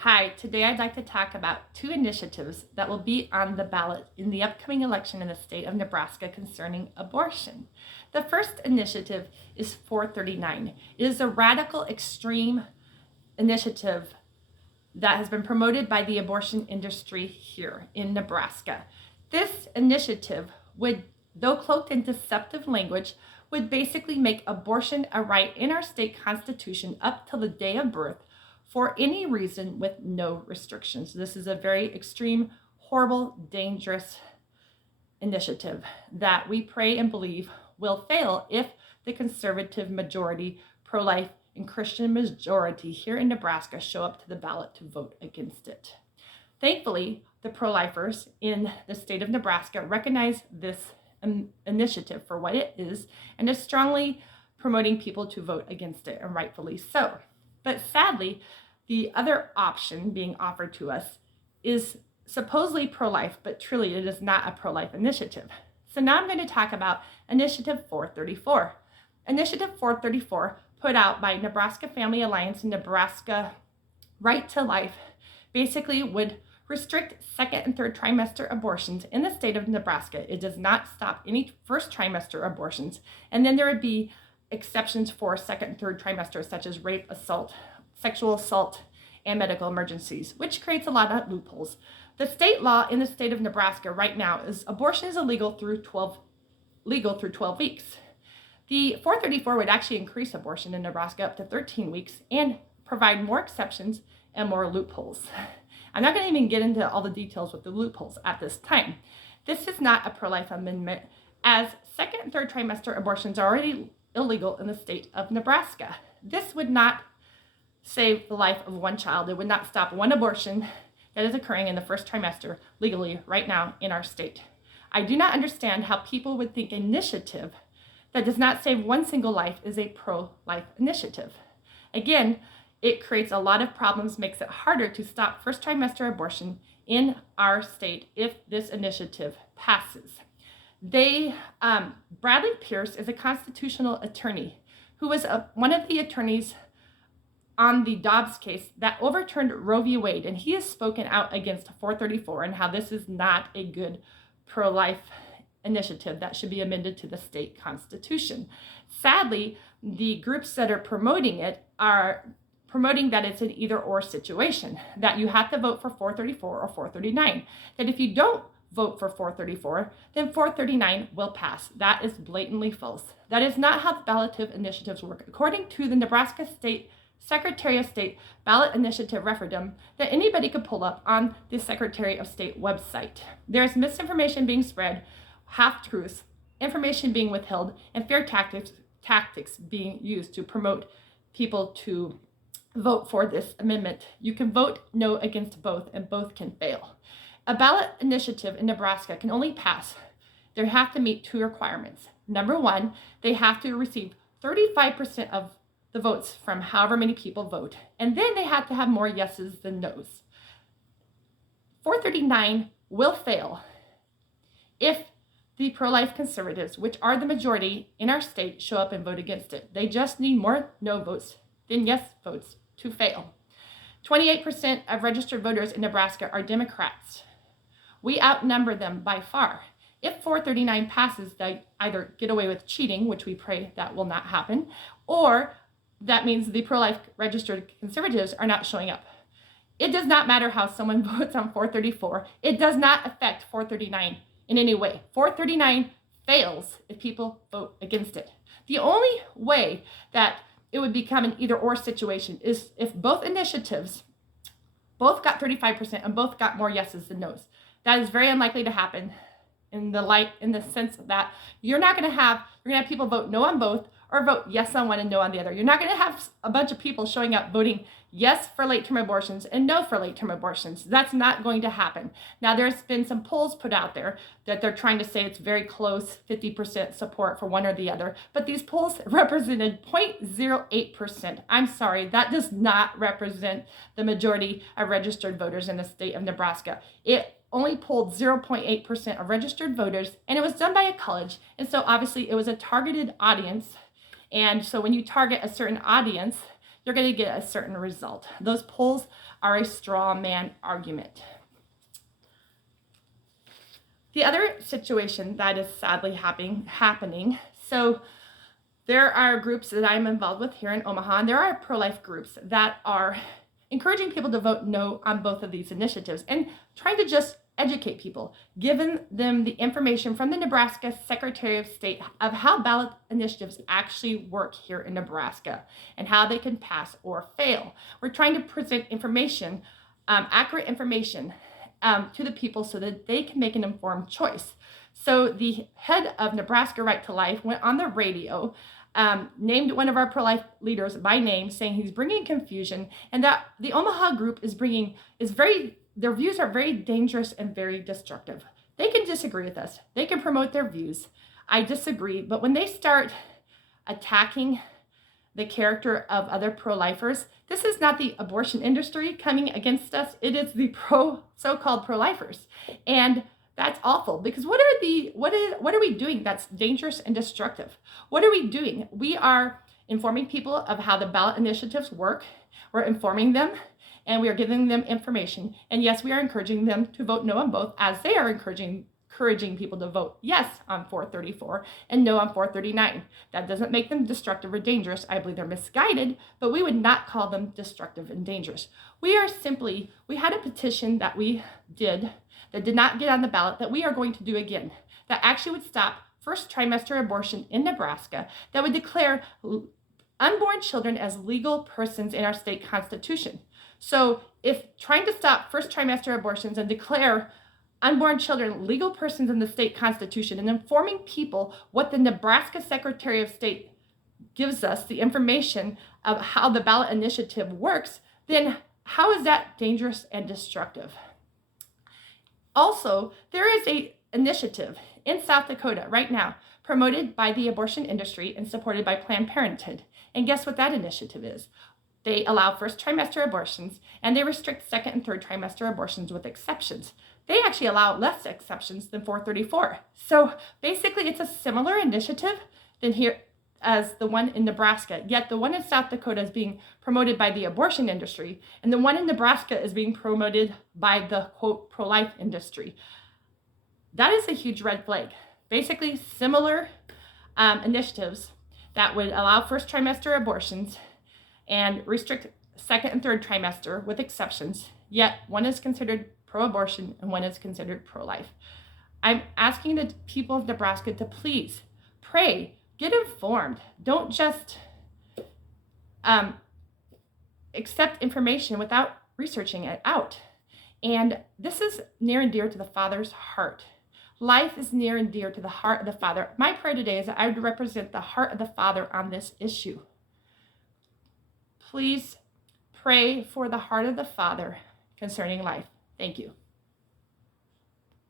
Hi, today I'd like to talk about two initiatives that will be on the ballot in the upcoming election in the state of Nebraska concerning abortion. The first initiative is 439. It is a radical, extreme initiative that has been promoted by the abortion industry here in Nebraska. This initiative would, though cloaked in deceptive language, would basically make abortion a right in our state constitution up till the day of birth for any reason with no restrictions. This is a very extreme, horrible, dangerous initiative that we pray and believe will fail if the conservative majority, pro-life, and Christian majority here in Nebraska show up to the ballot to vote against it. Thankfully, the pro-lifers in the state of Nebraska recognize this initiative for what it is and is strongly promoting people to vote against it, and rightfully so. But sadly, the other option being offered to us is supposedly pro-life, but truly it is not a pro-life initiative. So now I'm going to talk about Initiative 434. Initiative 434, put out by Nebraska Family Alliance and Nebraska Right to Life, basically would restrict second and third trimester abortions in the state of Nebraska. It does not stop any first trimester abortions. And then there would be exceptions for second and third trimesters, such as rape, assault, sexual assault, and medical emergencies, which creates a lot of loopholes. The state law in the state of Nebraska right now is abortion is illegal through 12 weeks. The 434 would actually increase abortion in Nebraska up to 13 weeks and provide more exceptions and more loopholes. I'm not going to even get into all the details with the loopholes at this time. This is not a pro-life amendment, as second and third trimester abortions are already illegal in the state of Nebraska. This would not save the life of one child. It would not stop one abortion that is occurring in the first trimester legally right now in our state. I do not understand how people would think initiative that does not save one single life is a pro-life initiative. Again, it creates a lot of problems, makes it harder to stop first trimester abortion in our state if this initiative passes. Bradley Pierce is a constitutional attorney who was one of the attorneys on the Dobbs case that overturned Roe v. Wade, and he has spoken out against 434 and how this is not a good pro-life initiative that should be amended to the state constitution. Sadly, the groups that are promoting it are promoting that it's an either-or situation, that you have to vote for 434 or 439, that if you don't vote for 434, then 439 will pass. That is blatantly false. That is not how the ballot initiatives work. According to the Nebraska State Secretary of State ballot initiative referendum that anybody could pull up on the Secretary of State website, there is misinformation being spread, half-truths, information being withheld, and fair tactics being used to promote people to vote for this amendment. You can vote no against both, and both can fail. A ballot initiative in Nebraska can only pass. They have to meet two requirements. Number one, they have to receive 35% of the votes from however many people vote, and then they have to have more yeses than nos. 439 will fail if the pro-life conservatives, which are the majority in our state, show up and vote against it. They just need more no votes than yes votes to fail. 28% of registered voters in Nebraska are Democrats. We outnumber them by far. If 439 passes, they either get away with cheating, which we pray that will not happen, or that means the pro-life registered conservatives are not showing up. It does not matter how someone votes on 434. It does not affect 439 in any way. 439 fails if people vote against it. The only way that it would become an either-or situation is if both initiatives both got 35% and both got more yeses than nos. That is very unlikely to happen in the sense that you're going to have people vote no on both or vote yes on one and no on the other. You're not going to have a bunch of people showing up voting yes for late-term abortions and no for late-term abortions. That's not going to happen. Now, there's been some polls put out there that they're trying to say it's very close, 50% support for one or the other, but these polls represented 0.08%. I'm sorry, that does not represent the majority of registered voters in the state of Nebraska. It only polled 0.8% of registered voters, and it was done by a college, and so obviously it was a targeted audience. And so when you target a certain audience, you're going to get a certain result. Those polls are a straw man argument. The other situation that is sadly happening, so there are groups that I'm involved with here in Omaha, and there are pro-life groups that are encouraging people to vote no on both of these initiatives and trying to just educate people, giving them the information from the Nebraska Secretary of State of how ballot initiatives actually work here in Nebraska and how they can pass or fail. We're trying to present information, accurate information to the people so that they can make an informed choice. So the head of Nebraska Right to Life went on the radio, named one of our pro-life leaders by name, saying he's bringing confusion and that the Omaha group their views are very dangerous and very destructive. They can disagree with us. They can promote their views. I disagree, but when they start attacking the character of other pro-lifers, this is not the abortion industry coming against us. It is the so-called pro-lifers. And that's awful, because what are we doing that's dangerous and destructive? What are we doing? We are informing people of how the ballot initiatives work. We're informing them and we are giving them information. And yes, we are encouraging them to vote no on both, as they are encouraging people to vote yes on 434 and no on 439. That doesn't make them destructive or dangerous. I believe they're misguided, but we would not call them destructive and dangerous. We had a petition that we did that did not get on the ballot that we are going to do again, that actually would stop first trimester abortion in Nebraska, that would declare unborn children as legal persons in our state constitution. So if trying to stop first trimester abortions and declare unborn children legal persons in the state constitution and informing people what the Nebraska Secretary of State gives us, the information of how the ballot initiative works, then how is that dangerous and destructive? Also, there is an initiative in South Dakota right now promoted by the abortion industry and supported by Planned Parenthood. And guess what that initiative is? They allow first trimester abortions and they restrict second and third trimester abortions with exceptions. They actually allow less exceptions than 434. So basically it's a similar initiative than here as the one in Nebraska, yet the one in South Dakota is being promoted by the abortion industry, and the one in Nebraska is being promoted by the, quote, pro-life industry. That is a huge red flag. Basically, similar initiatives that would allow first trimester abortions and restrict second and third trimester with exceptions, yet one is considered pro-abortion and one is considered pro-life. I'm asking the people of Nebraska to please pray, get informed. Don't just accept information without researching it out. And this is near and dear to the Father's heart. Life is near and dear to the heart of the Father. My prayer today is that I would represent the heart of the Father on this issue. Please pray for the heart of the Father concerning life. Thank you.